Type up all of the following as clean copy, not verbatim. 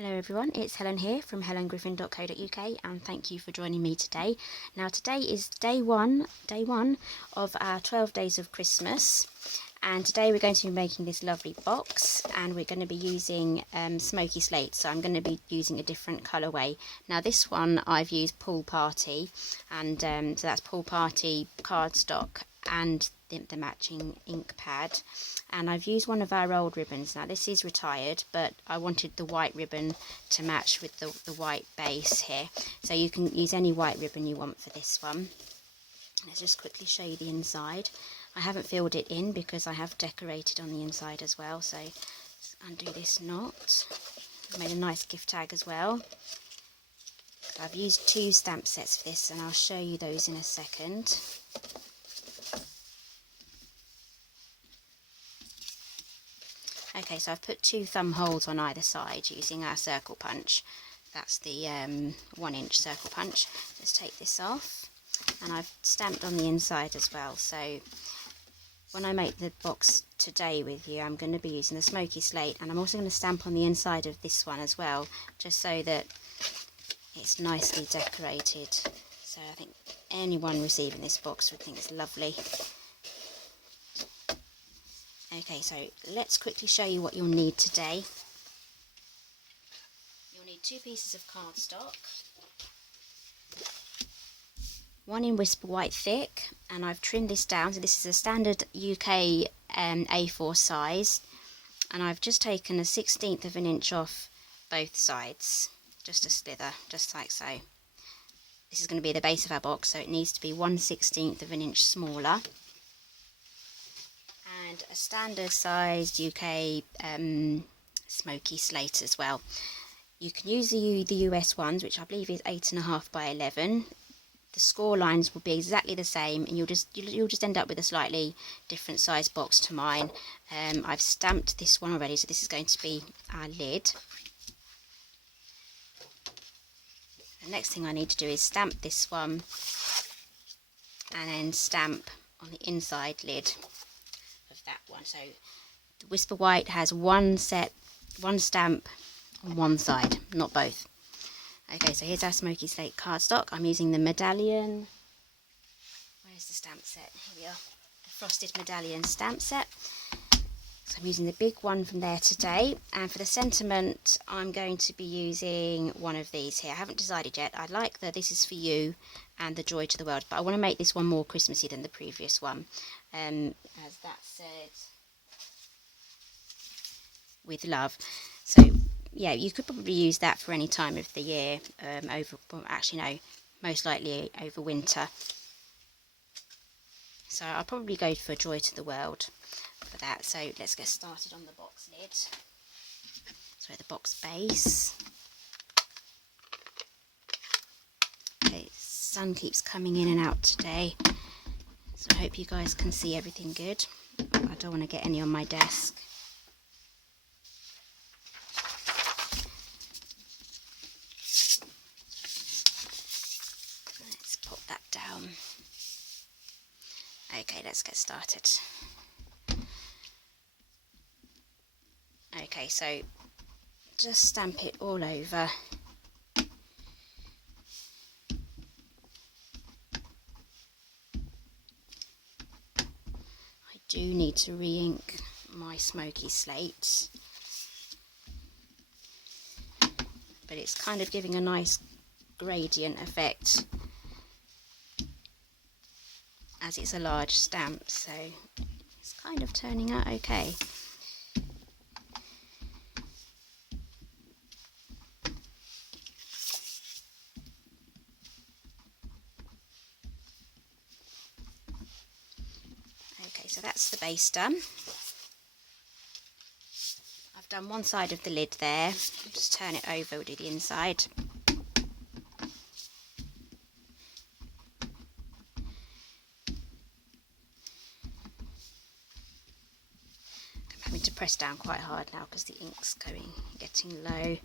Hello everyone, it's Helen here from helengriffin.co.uk and thank you for joining me today. Now today is day one of our 12 days of Christmas, and today we're going to be making this lovely box, and we're going to be using smoky slate, so I'm going to be using a different colourway. Now this one I've used Pool Party, and so that's Pool Party cardstock and the matching ink pad, and I've used one of our old ribbons. Now this is retired, but I wanted the white ribbon to match with the white base here, so you can use any white ribbon you want for this one. Let's just quickly show you the inside. I haven't filled it in because I have decorated on the inside as well, so let's undo this knot. I've made a nice gift tag as well. I've used 2 stamp sets for this, and I'll show you those in a second. Okay, so I've put 2 thumb holes on either side using our circle punch. That's the 1-inch circle punch. Let's take this off, and I've stamped on the inside as well. So when I make the box today with you, I'm going to be using the smoky slate, and I'm also going to stamp on the inside of this one as well, just so that it's nicely decorated. So I think anyone receiving this box would think it's lovely. Okay, so let's quickly show you what you'll need today. You'll need 2 pieces of cardstock, 1 in Whisper White thick, and I've trimmed this down, so this is a standard UK A4 size, and I've just taken a 1/16 of an inch off both sides, just a slither, just like so. This is going to be the base of our box, so it needs to be 1/16 of an inch smaller. And a standard sized UK smoky slate as well. You can use the US ones, which I believe is 8.5 by 11. The score lines will be exactly the same, and you'll just end up with a slightly different size box to mine. I've stamped this one already, so this is going to be our lid. The next thing I need to do is stamp this one, and then stamp on the inside lid of that one. So the Whisper White has one stamp on one side, not both. Okay, so here's our smoky slate cardstock. I'm using the medallion. Where's the stamp set? Here we are. The frosted medallion stamp set. So I'm using the big one from there today. And for the sentiment, I'm going to be using one of these here. I haven't decided yet. I like the "This is for you" and the "Joy to the World," but I want to make this one more Christmassy than the previous one. As that said, with love. So yeah, you could probably use that for any time of the year, most likely over winter. So I'll probably go for "Joy to the World" for that. So let's get started on the box lid. So the box base. Okay, sun keeps coming in and out today, so I hope you guys can see everything good. I don't want to get any on my desk. Let's pop that down. Okay, let's get started. Okay, so just stamp it all over. I do need to re-ink my smoky slate, but it's kind of giving a nice gradient effect as it's a large stamp, so it's kind of turning out okay. Okay, so that's the base done. I've done one side of the lid there. I'll just turn it over, we'll do the inside. I'm having to press down quite hard now because the ink's getting low.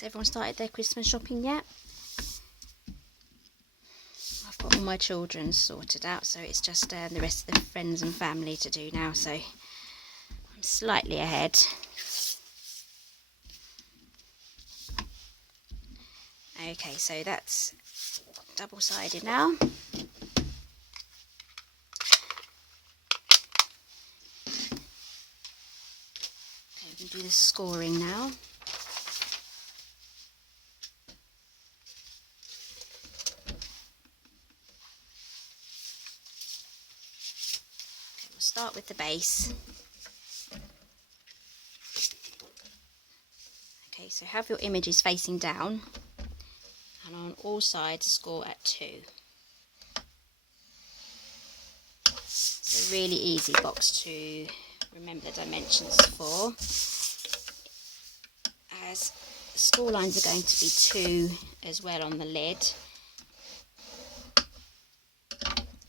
Has everyone started their Christmas shopping yet? I've got all my children sorted out, so it's just the rest of the friends and family to do now, so I'm slightly ahead. Okay, so that's double-sided now. Okay, we can do the scoring now. Okay, we'll start with the base. Okay, so have your images facing down, and on all sides score at 2. It's a really easy box to remember the dimensions for, as the score lines are going to be 2 as well on the lid,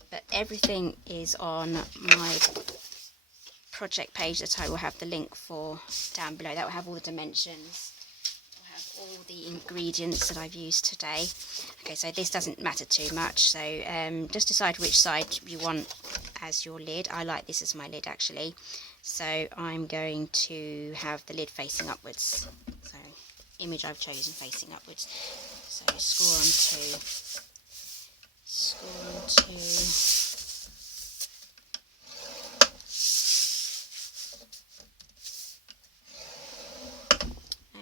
but everything is on my project page that I will have the link for down below. That will have all the dimensions, will have all the ingredients that I've used today. Okay, so this doesn't matter too much, so just decide which side you want as your lid. I like this as my lid actually, so I'm going to have the lid facing upwards. So image I've chosen facing upwards. So score on 2, score on 2.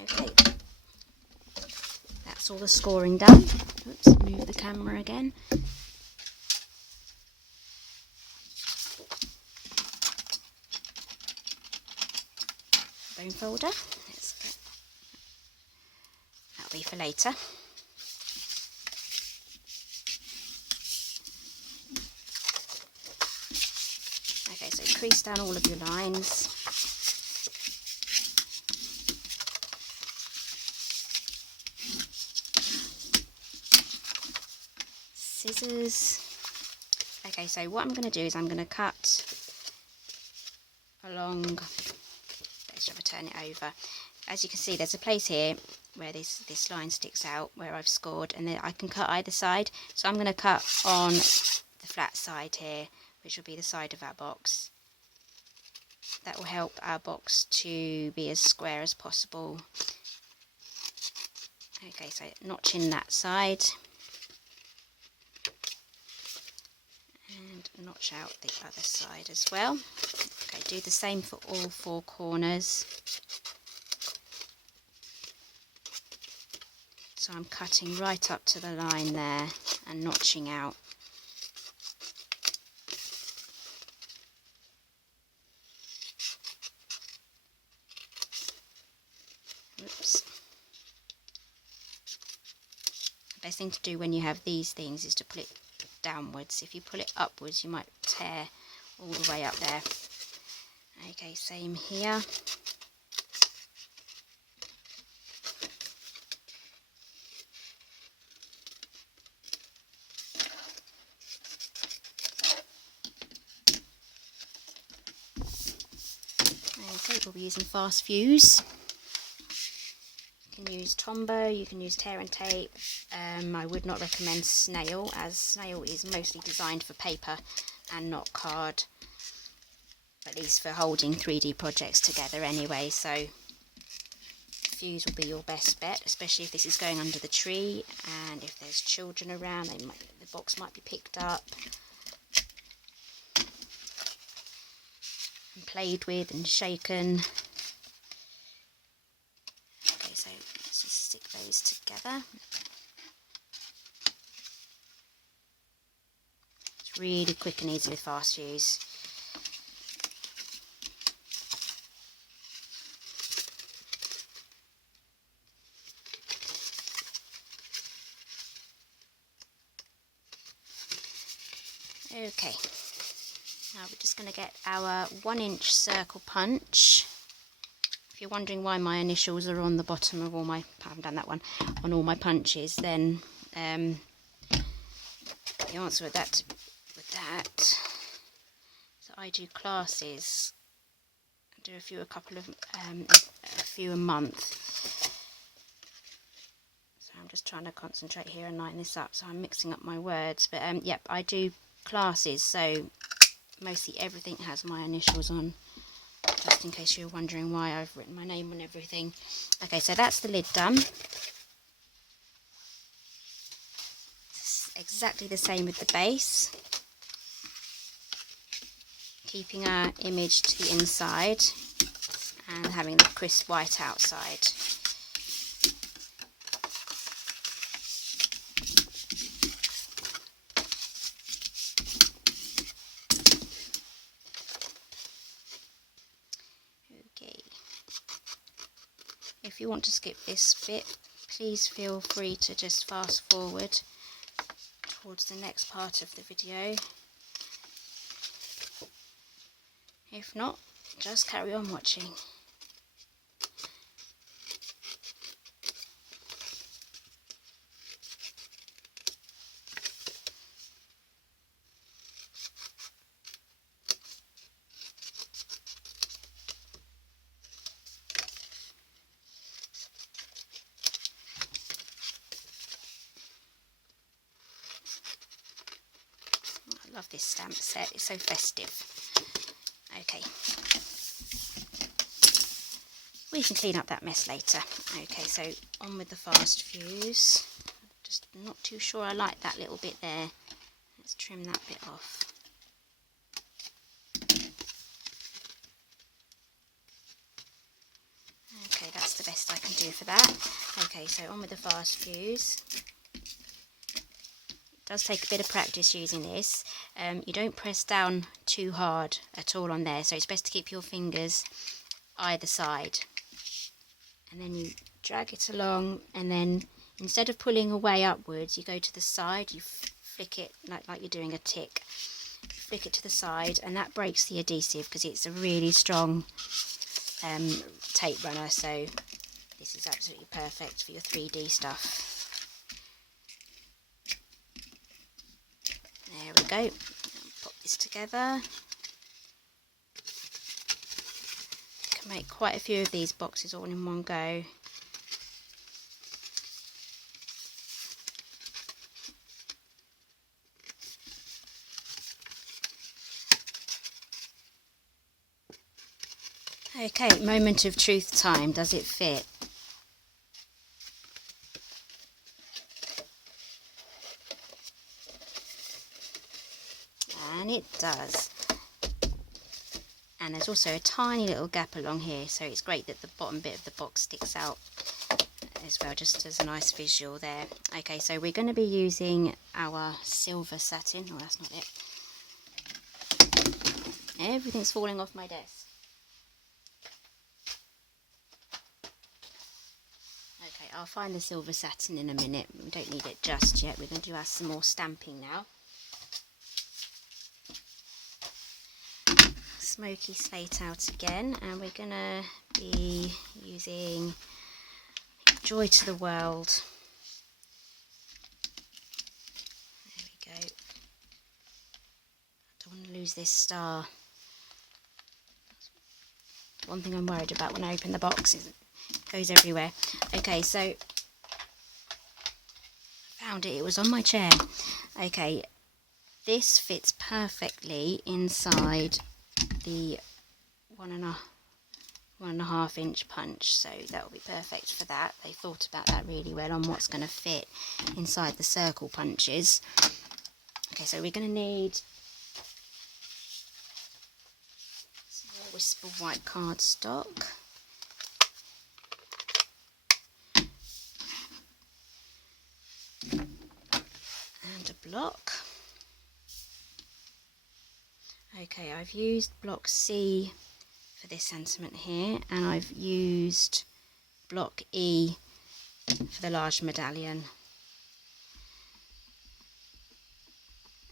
Okay, that's all the scoring done. Oops, move the camera again. Bone folder. That'll be for later. Okay, so crease down all of your lines. Scissors. Okay, so what I'm going to do is I'm going to cut along. Let's just turn it over. As you can see, there's a place here where this line sticks out where I've scored, and then I can cut either side. So I'm going to cut on the flat side here, which will be the side of our box. That will help our box to be as square as possible. Okay, so notch in that side and notch out the other side as well. Okay, do the same for all 4 corners. So I'm cutting right up to the line there and notching out. Oops. The best thing to do when you have these things is to pull it downwards. If you pull it upwards, you might tear all the way up there. Okay, same here. Okay, we'll be using fast fuse. You can use Tombow, you can use tear and tape. I would not recommend snail, as snail is mostly designed for paper and not card, at least for holding 3D projects together anyway. So fuse will be your best bet, especially if this is going under the tree, and if there's children around, the box might be picked up and played with and shaken. Okay, so let's just stick those together. It's really quick and easy with fast fuse. Okay, now we're just going to get our 1-inch circle punch. If you're wondering why my initials are on the bottom of all my, I haven't done that one, on all my punches, then the answer with that, so I do classes, I do a few a month, just trying to concentrate here and line this up, so I'm mixing up my words. But yep, I do classes, so mostly everything has my initials on, just in case you're wondering why I've written my name on everything. Okay, so that's the lid done. It's exactly the same with the base, keeping our image to the inside and having the crisp white outside. Okay. If you want to skip this bit, please feel free to just fast forward towards the next part of the video. If not, just carry on watching. I love this stamp set, it's so festive. Okay, we can clean up that mess later. Okay, so on with the fast fuse. Just not too sure I like that little bit there. Let's trim that bit off. Okay, that's the best I can do for that. Okay, so on with the fast fuse. Does take a bit of practice using this. You don't press down too hard at all on there, so it's best to keep your fingers either side, and then you drag it along, and then instead of pulling away upwards, you go to the side, you flick it like you're doing a tick, flick it to the side, and that breaks the adhesive because it's a really strong tape runner, so this is absolutely perfect for your 3D stuff. There we go. Pop this together. Can make quite a few of these boxes all in one go. Okay, moment of truth time. Does it fit? And it does. And there's also a tiny little gap along here, so it's great that the bottom bit of the box sticks out as well, just as a nice visual there. Okay, so we're going to be using our silver satin. Oh, that's not it. Everything's falling off my desk. Okay, I'll find the silver satin in a minute. We don't need it just yet. We're going to do some more stamping now. Smoky slate out again, and we're going to be using Joy to the World. There we go. I don't want to lose this star. One thing I'm worried about when I open the box is it goes everywhere. Okay, so I found it. It was on my chair. Okay, this fits perfectly inside the 1.5 inch punch, so that will be perfect for that. They thought about that really well on what's going to fit inside the circle punches. Okay, so we're going to need some more Whisper white cardstock, and a block. Okay, I've used block C for this sentiment here, and I've used block E for the large medallion.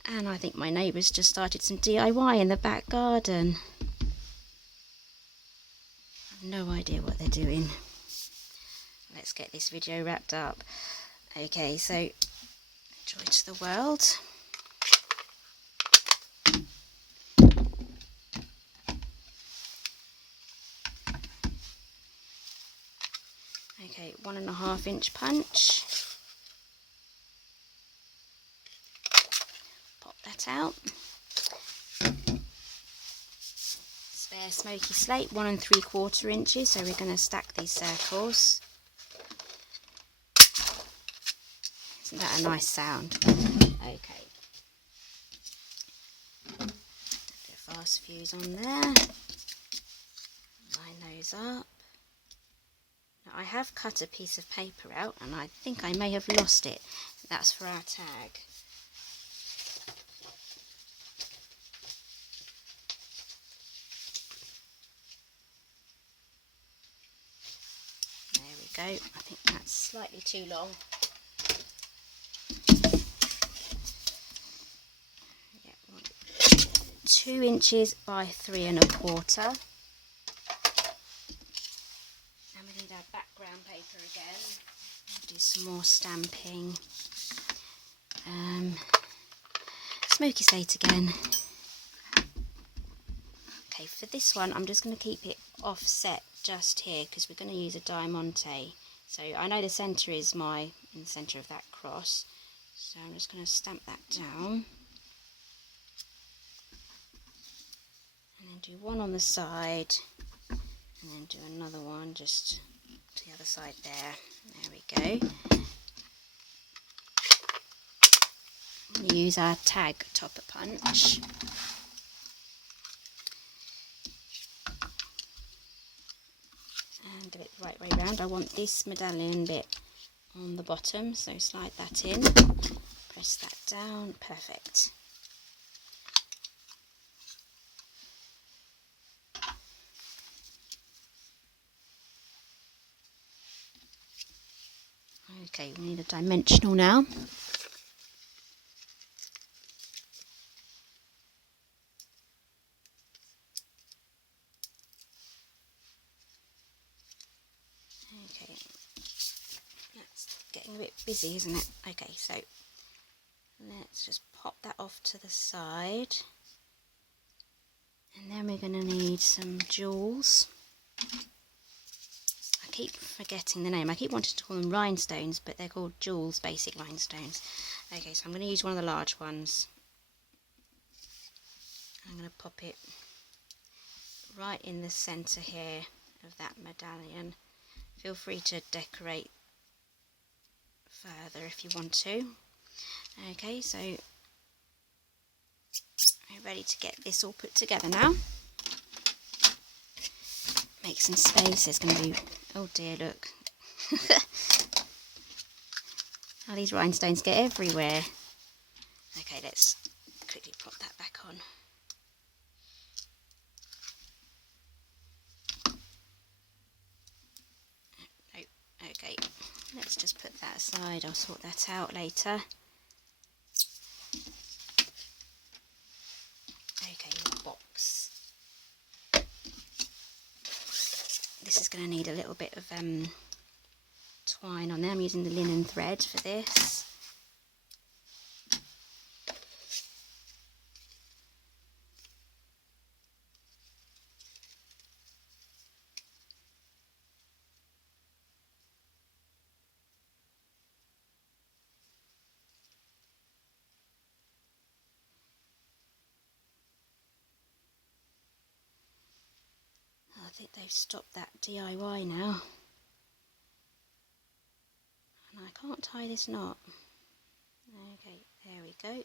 And I think my neighbours just started some DIY in the back garden. I've no idea what they're doing. Let's get this video wrapped up. Okay, so Joy to the World. Okay, 1.5 inch punch. that out. Spare smoky slate, 1 3/4 inches, so we're going to stack these circles. Isn't that a nice sound? Okay. Do a fast fuse on there. Line those up. Now I have cut a piece of paper out and I think I may have lost it. That's for our tag. There we go. I think that's slightly too long. 2 inches by 3 1/4. And we need our background paper again. Do some more stamping. Smoky slate again. Okay, for this one I'm just going to keep it offset just here because we're going to use a diamante. So I know the centre is in the centre of that cross. So I'm just going to stamp that down. And then do one on the side, and then do another one just to the other side there. There we go. We'll use our tag topper punch. And do it the right way round. I want this medallion bit on the bottom, so slide that in, press that down, perfect. Okay, we need a dimensional now. Okay, that's getting a bit busy, isn't it? Okay, so let's just pop that off to the side. And then we're going to need some jewels. I keep forgetting the name. I keep wanting to call them rhinestones, but they're called jewels, basic rhinestones. Okay, so I'm going to use one of the large ones. I'm going to pop it right in the centre here of that medallion. Feel free to decorate further if you want to. Okay, so we're ready to get this all put together now. Make some space. There's going to be, oh dear, look. How these rhinestones get everywhere. Okay, let's quickly pop that back on. Nope. Okay, let's just put that aside. I'll sort that out later. Okay, box. This is going to need a little bit of twine on there. I'm using the linen thread for this. I think they've stopped that DIY now. And I can't tie this knot. Okay, there we go.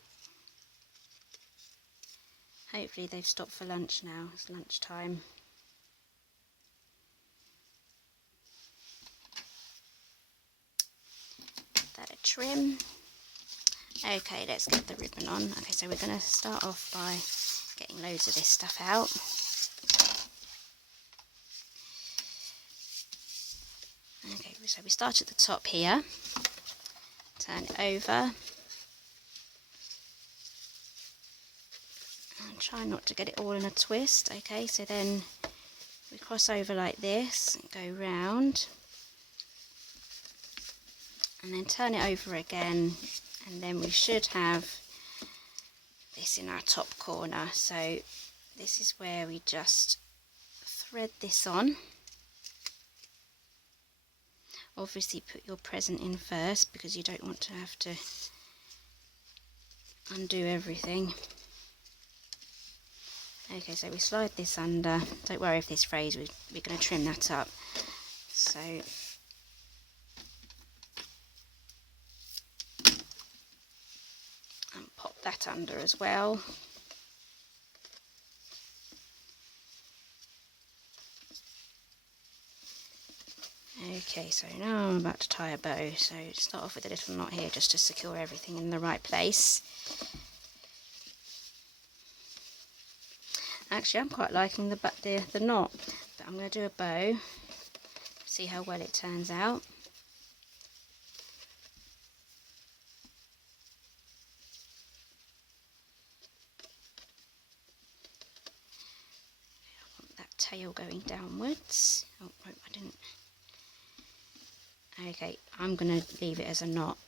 Hopefully they've stopped for lunch now. It's lunchtime. Give that a trim. Okay, let's get the ribbon on. Okay, so we're going to start off by getting loads of this stuff out. Okay, so we start at the top here, turn it over, and try not to get it all in a twist. Okay, so then we cross over like this, and go round, and then turn it over again, and then we should have this in our top corner. So this is where we just thread this on. Obviously put your present in first because you don't want to have to undo everything. Okay, so we slide this under. Don't worry if this frays, we're going to trim that up. So and pop that under as well. Okay, so now I'm about to tie a bow, so start off with a little knot here just to secure everything in the right place. Actually, I'm quite liking the knot, but I'm going to do a bow, see how well it turns out. I want that tail going downwards. Oh, I didn't. Okay, I'm going to leave it as a knot.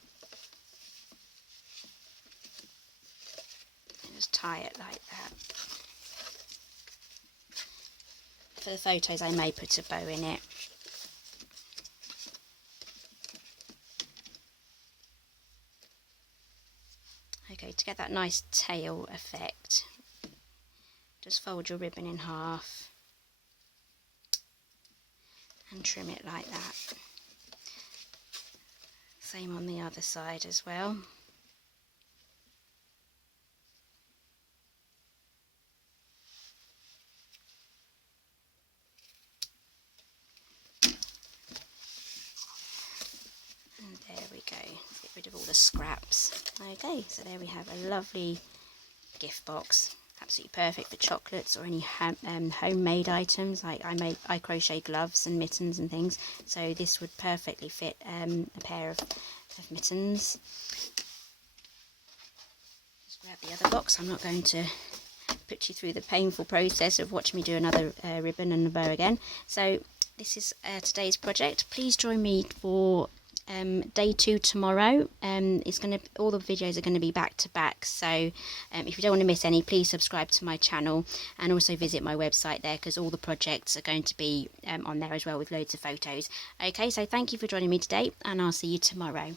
And just tie it like that. For the photos I may put a bow in it. Okay, to get that nice tail effect, just fold your ribbon in half and trim it like that. Same on the other side as well. And there we go. Get rid of all the scraps. Okay, so there we have a lovely gift box. Absolutely perfect for chocolates or any homemade items. Like I crochet gloves and mittens and things, so this would perfectly fit a pair of mittens. Just grab the other box. I'm not going to put you through the painful process of watching me do another ribbon and a bow again. So this is today's project. Please join me for day 2 tomorrow. All the videos are going to be back to back, so if you don't want to miss any, please subscribe to my channel and also visit my website there, because all the projects are going to be on there as well with loads of photos. Okay, so thank you for joining me today, and I'll see you tomorrow.